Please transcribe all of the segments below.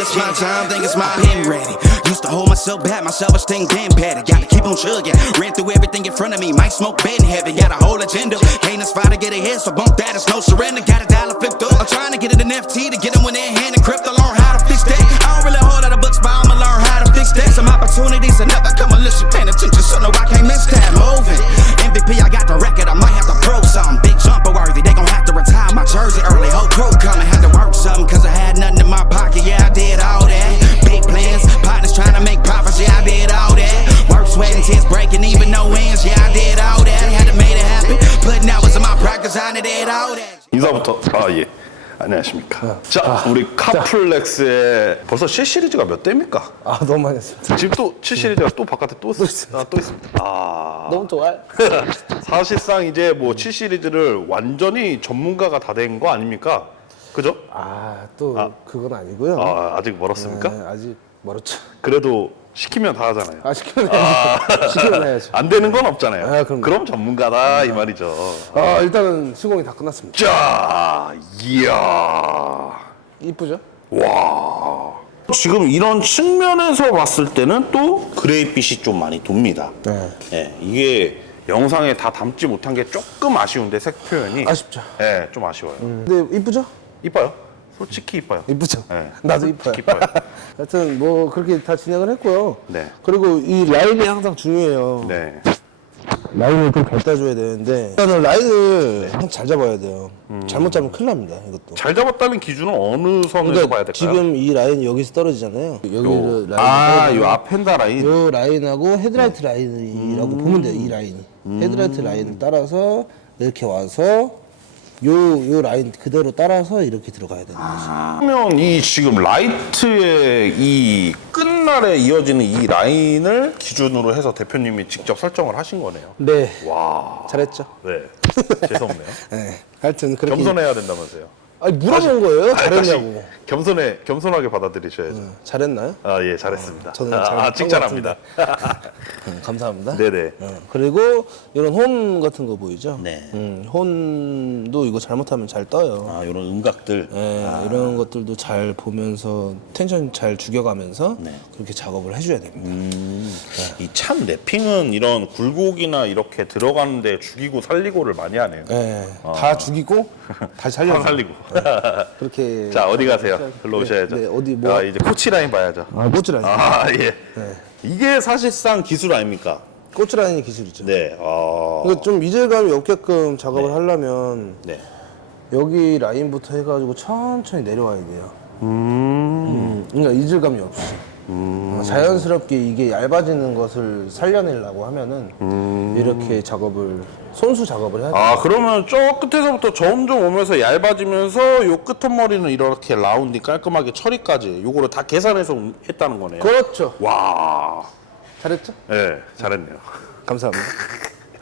it's my time, think it's my pen ready. Used to hold myself back, my self-esteem damn patty. Gotta keep on chugging, ran through everything in front of me. Might smoke bed in heaven, got a whole agenda. Can't aspire to get ahead, so bump that, it's no surrender. Got a dollar flipped up. I'm trying to get it in FT to get them 인사부터 아 예. 안녕하십니까. 자, 우리 카플렉스의 벌써 7 시리즈가 몇 대입니까? 아 너무 많이 했습니다. 지금 또7 시리즈가 또 바깥에 또, 있, 아, 또 있습니다. 아. 너무 좋아요. 사실상 이제 뭐7 시리즈를 완전히 전문가가 다 된 거 아닙니까? 그죠? 아 또 그건 아니고요. 아, 아직 멀었습니까? 네, 아직 멀었죠. 그래도 시키면 다 하잖아요. 아 시키면 해야죠. 시키면 해야죠. 안 되는 건 없잖아요. 아, 그럼요. 그럼 전문가다 이 말이죠. 아 일단은 시공이 다 끝났습니다. 자, 이야. 이쁘죠? 지금 이런 측면에서 봤을 때는 또 그레이빛이 좀 많이 돕니다. 네. 예, 이게 영상에 다 담지 못한 게 조금 아쉬운데 색 표현이 아쉽죠. 네, 좀 아쉬워요. 근데 이쁘죠? 이뻐요. 솔직히 이뻐요. 이쁘죠? 네. 나도 이뻐요. 이뻐요. 하여튼 뭐 그렇게 다 진행을 했고요. 네. 그리고 이 라인이 항상 중요해요. 네. 라인을 좀 밟아줘야 되는데 일단은 라인을 항상 잘 잡아야 돼요. 잘못 잡으면 큰일 납니다. 이것도. 잘 잡았다는 기준은 어느 선에서 봐야 될까요? 지금 이 라인이 여기서 떨어지잖아요. 여기를 라인 아, 요 앞펜다 라인. 요 라인하고 헤드라이트 라인이라고 보면 돼요. 이 라인이 헤드라이트 라인을 따라서 이렇게 와서 요 요 라인 그대로 따라서 이렇게 들어가야 되는 거지. 그러면 이 지금 라이트의 이 끝날에 이어지는 이 라인을 기준으로 해서 대표님이 직접 설정을 하신 거네요. 네, 와. 잘했죠. 네. 재수없네요. 네, 하여튼 그렇게 겸손해야 된다면서요. 아니 물어본 거예요. 잘했냐고. 겸손해 겸손하게 받아들이셔야죠. 잘했나요? 아, 예, 잘했습니다. 저는 아, 잘한 아, 것 칭찬합니다. 음, 감사합니다. 네네. 어, 그리고 이런 혼 같은 거 보이죠? 네. 음, 혼도 이거 잘못하면 잘 떠요. 아, 요런 음각들. 예, 이런 것들도 잘 보면서 텐션 잘 죽여가면서 그렇게 작업을 해줘야 됩니다. 이참 랩핑은 이런 굴곡이나 이렇게 들어가는데 죽이고 살리고를 많이 하네요. 예, 다 죽이고 다시 살려. 다 살리고. 그렇게. 자, 어디 가세요? 네, 글로 오셔야죠. 네, 어디 뭐? 아, 이제 코치 라인 봐야죠. 아, 꼬치라인. 아, 예. 이게 사실상 기술 아닙니까? 꼬치라인이 기술이죠. 네. 아. 그러니까 좀 이질감이 없게끔 작업을 하려면 네. 여기 라인부터 해가지고 천천히 내려와야 돼요. 음, 그러니까 이질감이 없이. 어, 자연스럽게 이게 얇아지는 것을 살려내려고 하면은 이렇게 작업을 손수 작업을 해야 돼요. 아 그러면 저 끝에서부터 점점 오면서 얇아지면서 요 끝머리는 이렇게 라운딩 깔끔하게 처리까지 요거를 다 계산해서 했다는 거네요. 그렇죠. 와. 잘했죠? 예, 잘했네요. 감사합니다.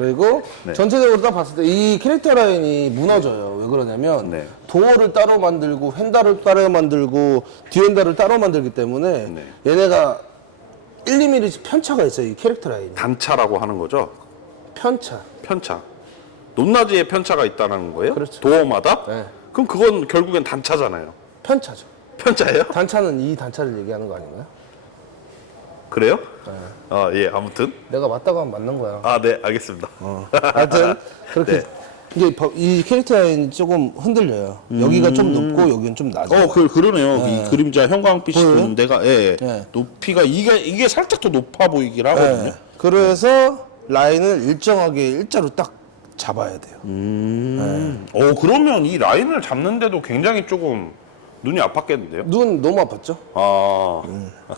그리고 전체적으로 딱 봤을 때 이 캐릭터 라인이 무너져요. 왜 그러냐면 네. 도어를 따로 만들고 휀다를 따로 만들고 뒤엔다를 따로 만들기 때문에 네. 얘네가 1, 2mm 편차가 있어요. 이 캐릭터 라인이. 단차라고 하는 거죠. 편차. 편차. 높낮이의 편차가 있다는 거예요? 그렇죠. 도어마다? 네. 그럼 그건 결국엔 단차잖아요. 편차죠. 편차예요? 단차는 이 단차를 얘기하는 거 아닌가요? 그래요? 네. 아, 예, 아무튼. 내가 맞다고 하면 맞는 거야. 아, 네, 알겠습니다. 하여튼 그렇게 네. 이게 버- 이 캐릭터 라인이 조금 흔들려요. 여기가 좀 높고 여기는 좀 낮아. 어, 그 그러네요. 이 그림자 형광빛이 보여요? 도는 데가 예. 네. 높이가 이게 이게 살짝 더 높아 보이긴 하거든요. 네. 그래서 라인을 일정하게 일자로 딱 잡아야 돼요. 어, 그러면 이 라인을 잡는데도 굉장히 조금 눈이 아팠겠는데요? 눈 너무 아팠죠? 아,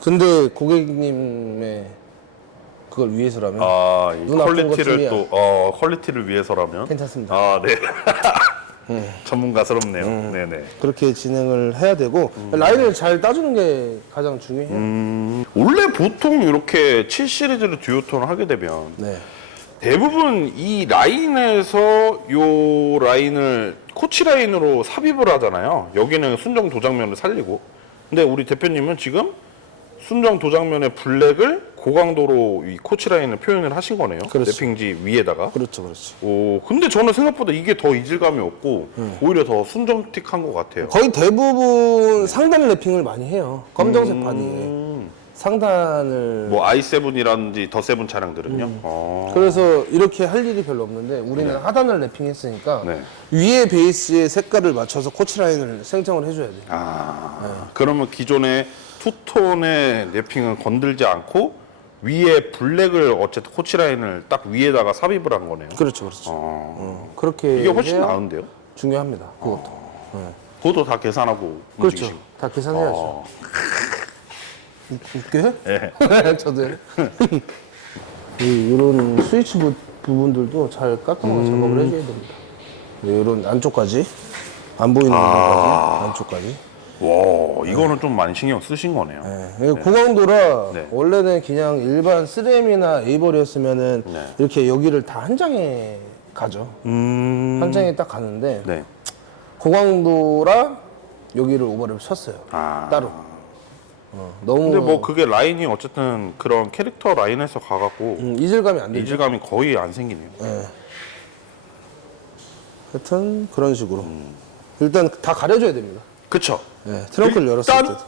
근데 고객님의 그걸 위해서라면 아, 이 눈 아픈 퀄리티를 것뿐이야. 또, 어, 퀄리티를 위해서라면. 괜찮습니다. 아, 네. 전문가스럽네요. 네네. 그렇게 진행을 해야 되고 라인을 잘 따주는 게 가장 중요해요. 원래 보통 이렇게 7 시리즈를 듀오톤을 하게 되면 네. 대부분 이 라인에서 요 라인을 코치 라인으로 삽입을 하잖아요. 여기는 순정 도장면을 살리고. 근데 우리 대표님은 지금 순정 도장면의 블랙을 고강도로 이 코치 라인을 표현을 하신 거네요. 그렇죠. 랩핑지 위에다가. 그렇죠, 그렇죠. 오, 근데 저는 생각보다 이게 더 이질감이 없고 음. 오히려 더 순정틱한 것 같아요. 거의 대부분 상단 랩핑을 많이 해요. 검정색 바디에 상단을 뭐 i7이라든지 더 세븐 차량들은요. 음. 어. 그래서 이렇게 할 일이 별로 없는데 우리는 하단을 랩핑했으니까 네. 위에 베이스의 색깔을 맞춰서 코치 라인을 생성을 해줘야 돼. 아, 그러면 기존의 투톤의 랩핑을 건들지 않고 위에 블랙을 어쨌든 코치 라인을 딱 위에다가 삽입을 한 거네요. 그렇죠, 그렇죠. 어. 어, 그렇게 이게 훨씬 해야 나은데요? 중요합니다. 그것도. 그것도 다 계산하고 그렇죠. 움직이시고. 다 계산해야죠. 어. 웃게? 예. 저도 해. 이런 스위치 부, 부분들도 잘 깔끔하게 작업을 해줘야 됩니다. 이런 안쪽까지 안 보이는 부분까지 안쪽까지. 와, 이거는 좀 많이 신경 쓰신 거네요. 네. 이게 고강도라 네. 원래는 그냥 일반 3M이나 에이버리였으면은 네. 이렇게 여기를 다 한 장에 가죠. 음. 한 장에 딱 가는데 네. 고강도라 여기를 오버랩 쳤어요. 아. 따로. 어, 너무 근데 뭐 그게 라인이 어쨌든 그런 캐릭터 라인에서 가갖고 음, 이질감이 안 되죠. 이질감이 거의 안 생기네요. 하여튼 그런 식으로 일단 다 가려줘야 됩니다. 그쵸? 네, 트렁크를 열었을 일단 때.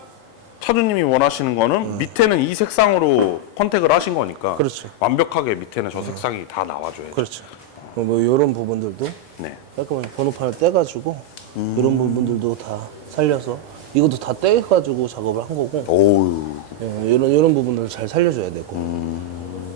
차주님이 원하시는 거는 밑에는 이 색상으로 컨택을 하신 거니까 그렇죠. 완벽하게 밑에는 저 색상이 다 나와줘야죠. 그렇죠. 어, 뭐 이런 부분들도 네. 깔끔하게 번호판을 떼가지고 이런 부분들도 다 살려서 이것도 다 떼가지고 작업을 한 거고 오우. 예, 이런 이런 부분들을 잘 살려줘야 되고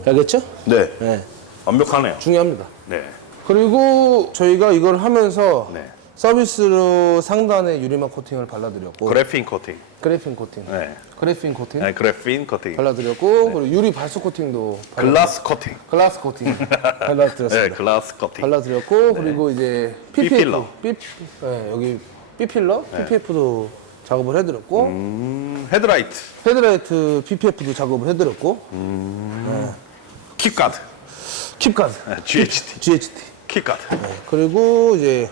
알겠죠? 네. 네, 완벽하네요. 중요합니다. 네. 그리고 저희가 이걸 하면서 네. 서비스로 상단에 유리막 코팅을 발라드렸고 그래핀 코팅. 그래핀 코팅, 네. 그래핀 코팅 네, 그래핀 코팅. 발라드렸고 그리고 유리 발수 코팅도 발라- 글라스 코팅. 글라스 코팅 발라드렸습니다. 네, 글라스 코팅. 발라드렸고 그리고 이제 PPF, 필러. B, 네, 여기 B 필러, PPF도 작업을 해드렸고 음, 헤드라이트. 헤드라이트 PPF도 작업을 해드렸고 킥가드. 킵가드, 네, GHT. GHT 킥가드. 그리고 이제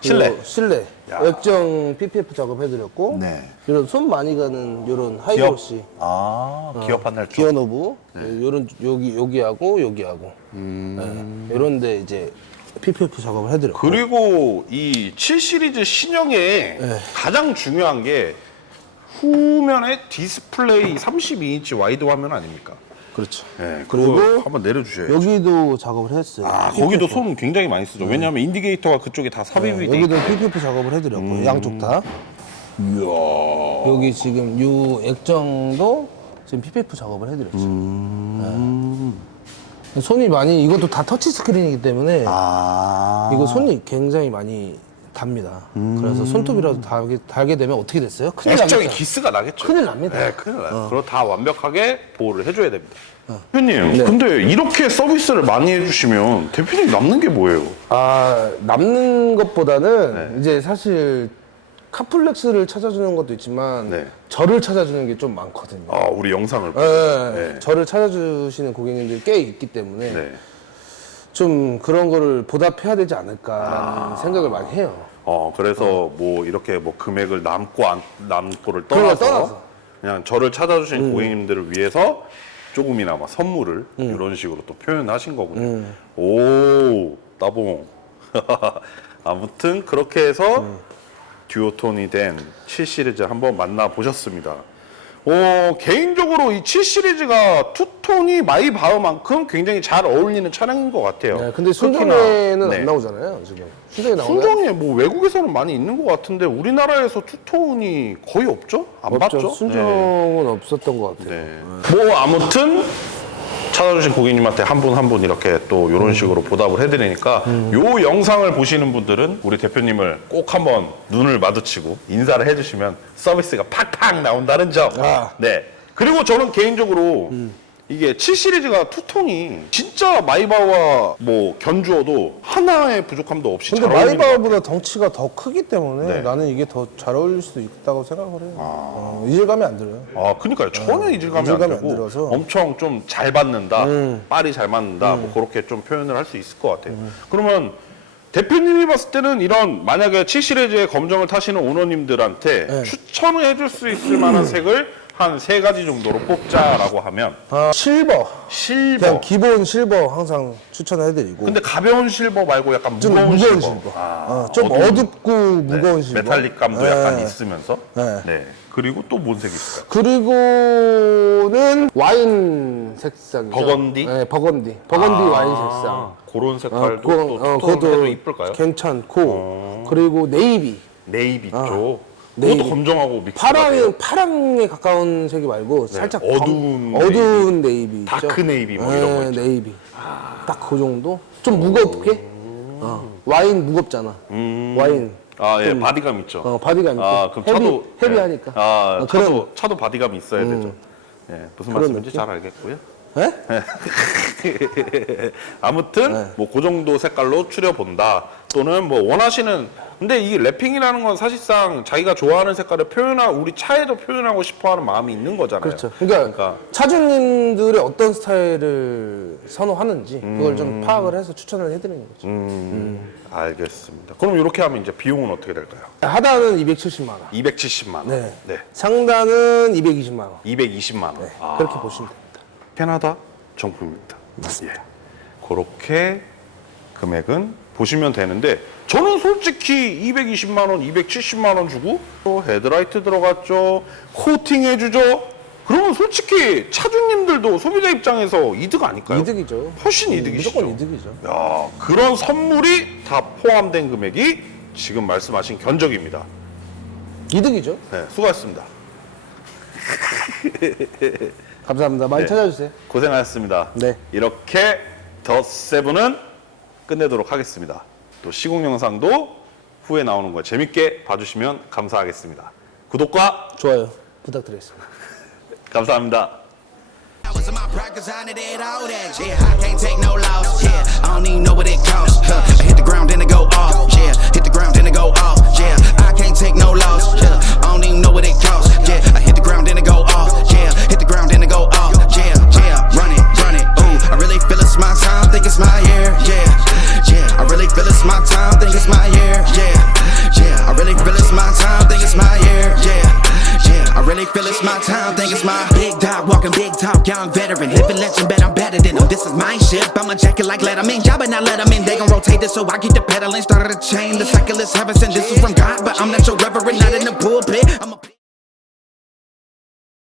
실내. 실내 야. 액정 PPF 작업 해드렸고 네. 이런 손 많이 가는 이런 하이로시 아, 기업 판넬 쪽. 기어 노브 이런 여기 여기하고 여기하고 네. 이런데 이제 PPF 작업을 해드렸고 그리고 이 7 시리즈 신형의 네. 가장 중요한 게 후면에 디스플레이 32인치 와이드 화면 아닙니까? 그렇죠. 네, 그리고 그리고 한번 내려주셔야죠. 여기도 작업을 했어요. 아, 거기도 손 굉장히 많이 쓰죠. 왜냐하면 인디게이터가 그쪽에 다 삽입이 돼 여기도. PPF 작업을 해드렸고 양쪽 다. 여기 지금 유 액정도 지금 PPF 작업을 해드렸죠. 네. 손이 많이 이것도 다 터치 스크린이기 때문에 아. 이거 손이 굉장히 많이 답니다. 그래서 손톱이라도 달게, 달게 되면 어떻게 됐어요? 큰일 액정이 납니다. 기스가 나겠죠. 큰일 납니다. 네, 큰일 나요. 그거 다 완벽하게 보호를 해줘야 됩니다. 대표님, 네. 근데 이렇게 서비스를 많이 해주시면 대표님 남는 게 뭐예요? 아 남는 것보다는 네. 이제 사실 카플렉스를 찾아주는 것도 있지만 네. 저를 찾아주는 게 좀 많거든요. 아, 우리 영상을 보고. 네, 네. 저를 찾아주시는 고객님들이 꽤 있기 때문에 네. 좀 그런 거를 보답해야 되지 않을까라는 아. 생각을 많이 해요. 어, 그래서 뭐 이렇게 뭐 금액을 남고 안 남고를 그런 떠나서, 떠나서. 음. 그냥 저를 찾아주신 고객님들을 위해서 조금이나마 선물을 이런 식으로 또 표현하신 거군요. 음. 오, 따봉. 아무튼 그렇게 해서 음. 듀오톤이 된 7 시리즈 한번 만나 보셨습니다. 어, 개인적으로 이 7 시리즈가 투톤이 마이 바흐만큼 굉장히 잘 어울리는 차량인 것 같아요. 네, 근데 순정에는 네. 안 나오잖아요, 지금. 순정에 나오나요? 순정에 뭐 외국에서는 많이 있는 것 같은데 우리나라에서 투톤이 거의 없죠? 안 없죠. 봤죠? 순정은 없었던 것 같아요. 네. 네. 뭐 아무튼 찾아주신 고객님한테 한 분 한 분 이렇게 또 이런 식으로 보답을 해드리니까 요 영상을 보시는 분들은 우리 대표님을 꼭 한번 눈을 마주치고 인사를 해주시면 서비스가 팍팍 나온다는 점. 아. 네. 그리고 저는 개인적으로 이게 7 시리즈가 투톤이 진짜 마이바와 뭐 견주어도 하나의 부족함도 없이 근데 잘 어울리는 것 마이바보다 덩치가 더 크기 때문에 네. 나는 이게 더 잘 어울릴 수도 있다고 생각을 해요. 어, 이질감이 안 들어요. 아, 그러니까요. 전혀 이질감이, 이질감이 안안 들고 들어서. 엄청 좀 잘 받는다, 빨이 잘 맞는다, 뭐 그렇게 좀 표현을 할 수 있을 것 같아요. 그러면 대표님이 봤을 때는 이런 만약에 7 시리즈의 검정을 타시는 오너님들한테 추천을 해줄 수 있을 만한 색을 한 세 가지 정도로 뽑자라고 하면 아, 실버. 실버. 그냥 기본 실버 항상 추천해드리고. 근데 가벼운 실버 말고 약간 좀 무거운, 무거운 실버. 아, 어, 좀 어두운 어둡고 무거운 실버. 메탈릭감도 네. 약간 있으면서. 네. 네. 그리고 또 뭔 색이 있을까요? 그리고는 와인 색상이죠. 버건디? 네, 버건디. 버건디 아, 와인 색상. 그런 어, 색깔도 그건- 또 어, 추천해도 이쁠까요? 어. 괜찮고 그리고 네이비. 네이비 쪽. 아, 네이비. 그것도 검정하고 믹스. 파랑이 파랑에 가까운 색이 말고 살짝 네, 어두운 검- 어두운 네이비, 있죠? 다크 네이비 뭐 이런 거 있죠. 네이비. 딱 그 정도. 좀 무겁게. 어. 와인 무겁잖아. 와인. 아, 예, 좀- 바디감 있죠. 어, 바디감 있고. 아, 그럼 헤비, 차도 헤비하니까. 아, 어, 차도 그런- 차도 바디감이 있어야 되죠. 예, 무슨 말씀인지 느낌? 잘 알겠고요. 예? 아무튼 네. 뭐그 정도 색깔로 추려 본다. 또는 뭐 원하시는 근데 이 랩핑이라는 건 사실상 자기가 좋아하는 색깔을 표현하 우리 차에도 표현하고 싶어하는 마음이 있는 거잖아요. 그렇죠. 그러니까, 차주님들이 어떤 스타일을 선호하는지 그걸 음. 좀 파악을 해서 추천을 해드리는 거죠. 알겠습니다. 그럼 이렇게 하면 이제 비용은 어떻게 될까요? 하단은 270만 원. 270만 원. 네. 네. 상단은 220만 원. 220만 원. 네. 아, 그렇게 보시면 됩니다. 캐나다 정품입니다. 예. 그렇게 금액은 보시면 되는데 저는 솔직히 220만 원, 270만 원 주고 또 헤드라이트 들어갔죠. 코팅 해주죠. 그러면 솔직히 차주님들도 소비자 입장에서 이득 아닐까요? 이득이죠. 훨씬 음, 이득이시죠. 무조건 이득이죠. 야, 그런 선물이 다 포함된 금액이 지금 말씀하신 견적입니다. 이득이죠. 네, 수고하셨습니다. 감사합니다. 많이 네. 찾아주세요. 고생하셨습니다. 네. 이렇게 더 세븐은 끝내도록 하겠습니다. 또 시공 영상도 후에 나오는 거 재밌게 봐주시면 감사하겠습니다. 구독과 좋아요. 부탁드리겠습니다. 감사합니다. Hours of my practice, I did it all that. Yeah, I can't take no loss. Yeah, I don't even know what it costs. Huh. I hit the ground, then it go off. Yeah, hit the ground, then it go off. Yeah, I can't take no loss. Yeah, I don't even know what it costs. Yeah, I hit the ground, then it go off. Yeah, hit the ground, then it go off. Yeah, yeah, run it, run it. Ooh, I really feel it's my time, think it's my year. Yeah, my time, think it's my big dog, walking big talk, young veteran, living legend, bet I'm better than them. This is my ship, I'm a jacket like Letterman, job but not let 'em in. They gon' rotate this, so I keep the pedaling, started a chain. The cycle is heaven sent, this is from God,